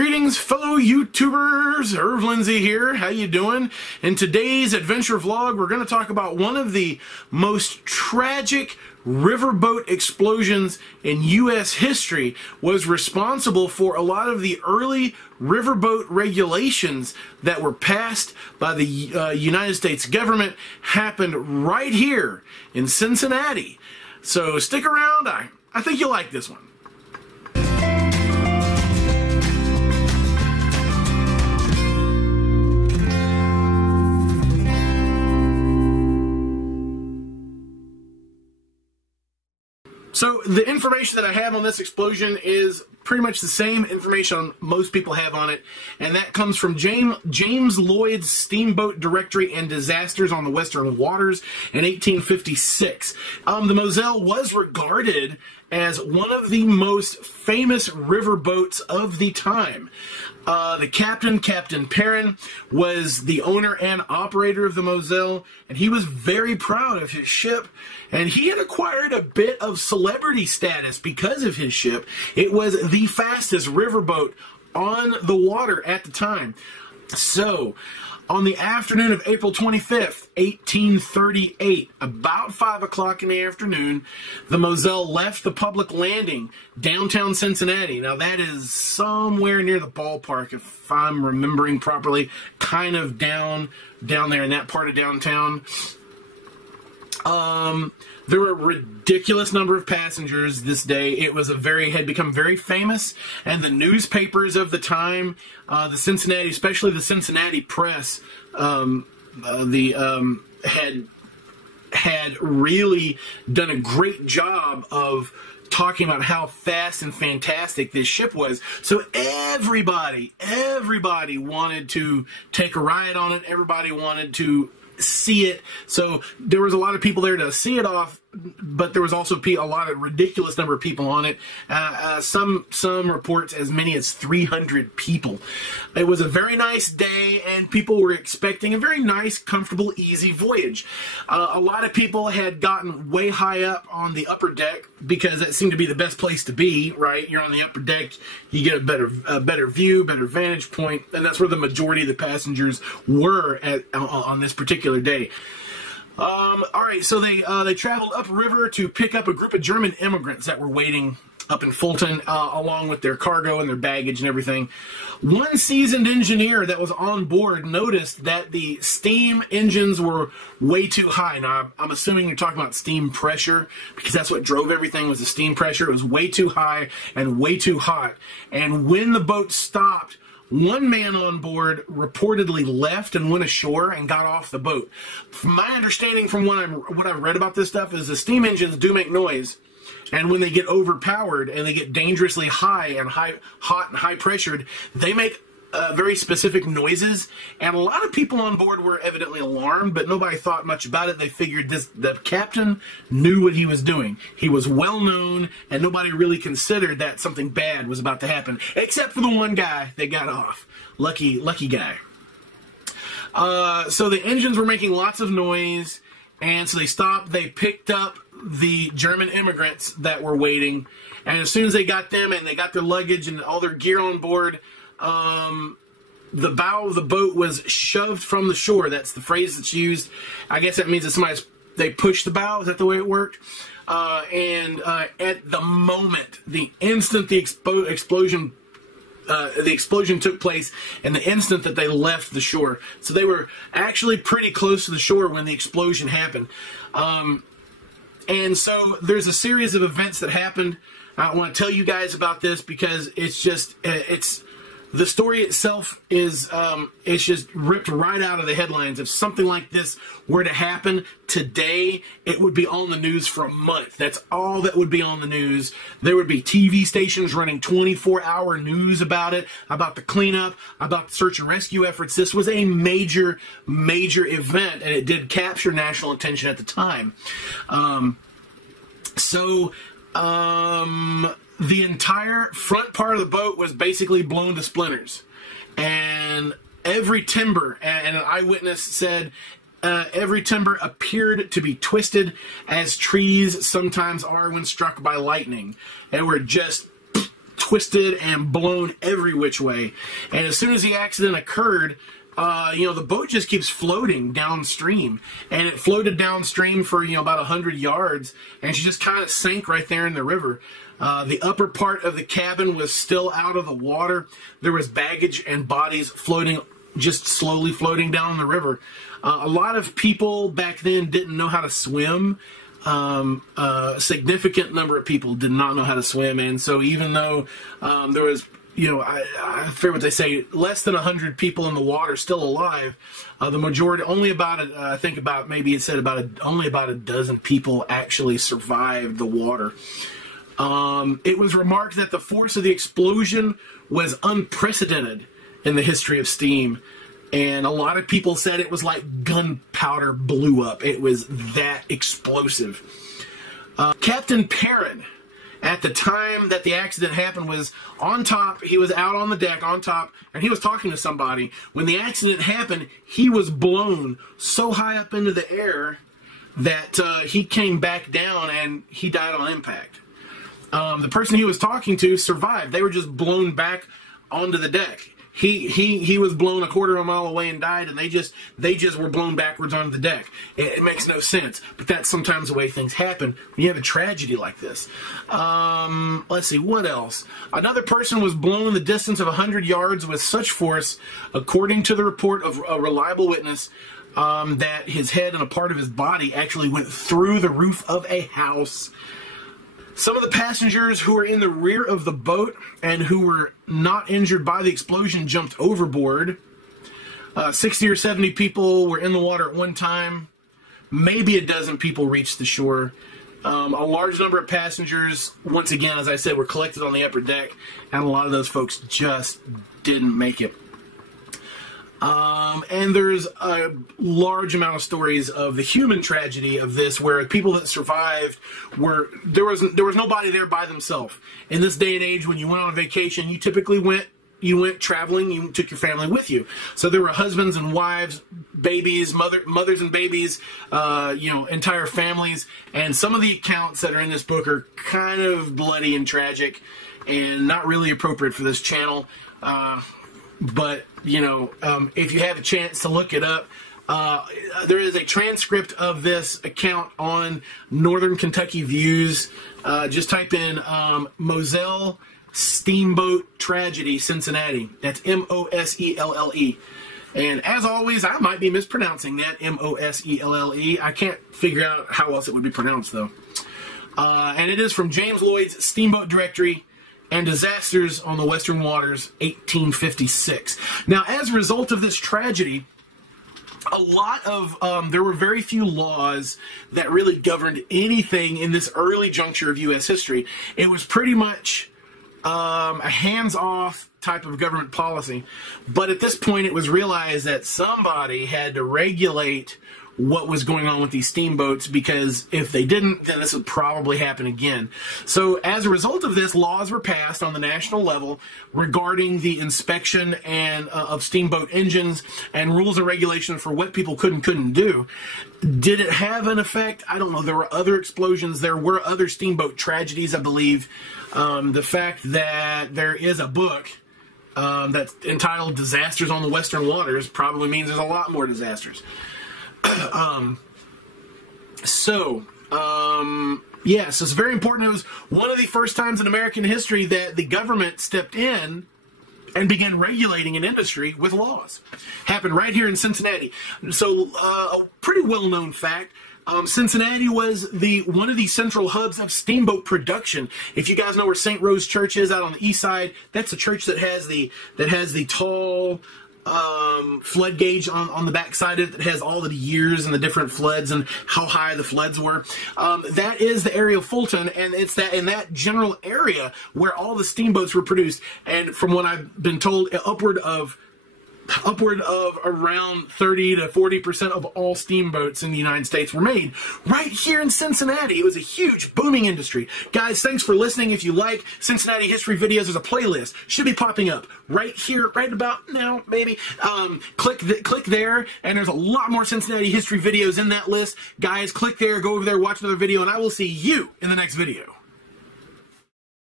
Greetings, fellow YouTubers. Irv Lindsay here. How you doing? In today's adventure vlog, we're going to talk about one of the most tragic riverboat explosions in U.S. history. Was responsible for a lot of the early riverboat regulations that were passed by the United States government. Happened right here in Cincinnati. So stick around. I think you'll like this one. So the information that I have on this explosion is pretty much the same information most people have on it, and that comes from James Lloyd's Steamboat Directory and Disasters on the Western Waters in 1856. The Moselle was regarded as one of the most famous riverboats of the time. The captain, Captain Perrin, was the owner and operator of the Moselle, and he was very proud of his ship, and he had acquired a bit of celebrity status because of his ship. It was the fastest riverboat on the water at the time. So, on the afternoon of April 25th, 1838, about 5 o'clock in the afternoon, the Moselle left the public landing downtown Cincinnati. Now, that is somewhere near the ballpark, if I'm remembering properly, kind of down there in that part of downtown. There were a ridiculous number of passengers this day. It was had become very famous, and the newspapers of the time, the Cincinnati, especially the Cincinnati Press, had really done a great job of talking about how fast and fantastic this ship was. So everybody wanted to take a ride on it. Everybody wanted to see it. So there was a lot of people there to see it off, but there was also a lot of ridiculous number of people on it. Some reports as many as 300 people. It was a very nice day, and people were expecting a very nice, comfortable, easy voyage. A lot of people had gotten way high up on the upper deck because that seemed to be the best place to be, right? You're on the upper deck, you get a better view, better vantage point, and that's where the majority of the passengers were on this particular day. Alright, so they traveled upriver to pick up a group of German immigrants that were waiting up in Fulton, along with their cargo and their baggage and everything. One seasoned engineer that was on board noticed that the steam engines were way too high. Now, I'm assuming you're talking about steam pressure, because that's what drove everything, was the steam pressure. It was way too high and way too hot. And when the boat stopped, one man on board reportedly left and went ashore and got off the boat. From my understanding, from what I've read about this stuff, is the steam engines do make noise, and when they get overpowered and they get dangerously hot and high pressured, they make very specific noises. And a lot of people on board were evidently alarmed, but nobody thought much about it. They figured the captain knew what he was doing. He was well known, and nobody really considered that something bad was about to happen, except for the one guy that got off. Lucky guy. So the engines were making lots of noise, and so they stopped. They picked up the German immigrants that were waiting, and as soon as they got them and they got their luggage and all their gear on board, the bow of the boat was shoved from the shore. That's the phrase that's used. I guess that means that they pushed the bow. Is that the way it worked? At the moment, the instant the explosion took place, and the instant that they left the shore. So they were actually pretty close to the shore when the explosion happened. And so there's a series of events that happened. I want to tell you guys about this because the story itself is it's just ripped right out of the headlines. If something like this were to happen today, it would be on the news for a month. That's all that would be on the news. There would be TV stations running 24-hour news about it, about the cleanup, about the search and rescue efforts. This was a major event, and it did capture national attention at the time. The entire front part of the boat was basically blown to splinters. And every timber, and an eyewitness said, every timber appeared to be twisted as trees sometimes are when struck by lightning. They were just twisted and blown every which way. And as soon as the accident occurred, you know, the boat just keeps floating downstream, and it floated downstream for, you know, about 100 yards, and she just kind of sank right there in the river. The upper part of the cabin was still out of the water. There was baggage and bodies floating, just slowly floating down the river. A lot of people back then didn't know how to swim. A significant number of people did not know how to swim, and so even though there was, you know, I forget what they say, less than 100 people in the water still alive, the majority, only about, I think about, maybe it said only about a dozen people actually survived the water. It was remarked that the force of the explosion was unprecedented in the history of steam. And a lot of people said it was like gunpowder blew up. It was that explosive. Captain Perrin, at the time that the accident happened, was on top. He was out on the deck on top, and he was talking to somebody. When the accident happened, he was blown so high up into the air that he came back down, and he died on impact. The person he was talking to survived. They were just blown back onto the deck. He was blown a quarter of a mile away and died, and they just were blown backwards onto the deck. It makes no sense, but that's sometimes the way things happen when you have a tragedy like this. Let's see, what else? Another person was blown the distance of 100 yards with such force, according to the report of a reliable witness, that his head and a part of his body actually went through the roof of a house. Some of the passengers who were in the rear of the boat and who were not injured by the explosion jumped overboard. 60 or 70 people were in the water at one time. Maybe a dozen people reached the shore. A large number of passengers, once again, as I said, were collected on the upper deck, and a lot of those folks just didn't make it. And there's a large amount of stories of the human tragedy of this, where people that survived there was nobody there by themselves. In this day and age, when you went on vacation, you typically went traveling. You took your family with you. So there were husbands and wives, babies, mothers and babies, you know, entire families. And some of the accounts that are in this book are kind of bloody and tragic, and not really appropriate for this channel. But, you know, if you have a chance to look it up, there is a transcript of this account on Northern Kentucky Views. Just type in Moselle Steamboat Tragedy, Cincinnati. That's Moselle. And as always, I might be mispronouncing that, Moselle. I can't figure out how else it would be pronounced, though. And it is from James Lloyd's Steamboat Directory and Disasters on the Western Waters, 1856. Now, as a result of this tragedy, a lot of, there were very few laws that really governed anything in this early juncture of U.S. history. It was pretty much a hands-off type of government policy. But at this point, it was realized that somebody had to regulate what was going on with these steamboats, because if they didn't, then this would probably happen again. So as a result of this, laws were passed on the national level regarding the inspection and of steamboat engines, and rules and regulations for what people could and couldn't do. Did it have an effect? I don't know. There were other explosions. There were other steamboat tragedies, I believe. The fact that there is a book that's entitled Disasters on the Western Waters probably means there's a lot more disasters. Yes, it's very important. It was one of the first times in American history that the government stepped in and began regulating an industry with laws. Happened right here in Cincinnati. So, a pretty well-known fact, Cincinnati was one of the central hubs of steamboat production. If you guys know where St. Rose Church is out on the east side, that's a church that has the tall flood gauge on the back side of it, that has all of the years and the different floods and how high the floods were. That is the area of Fulton, and it's that in that general area where all the steamboats were produced. And from what I've been told, upward of around 30 to 40% of all steamboats in the United States were made right here in Cincinnati. It was a huge, booming industry. Guys, thanks for listening. If you like Cincinnati history videos, there's a playlist. Should be popping up right here, right about now, maybe. Click there, and there's a lot more Cincinnati history videos in that list. Guys, click there, go over there, watch another video, and I will see you in the next video.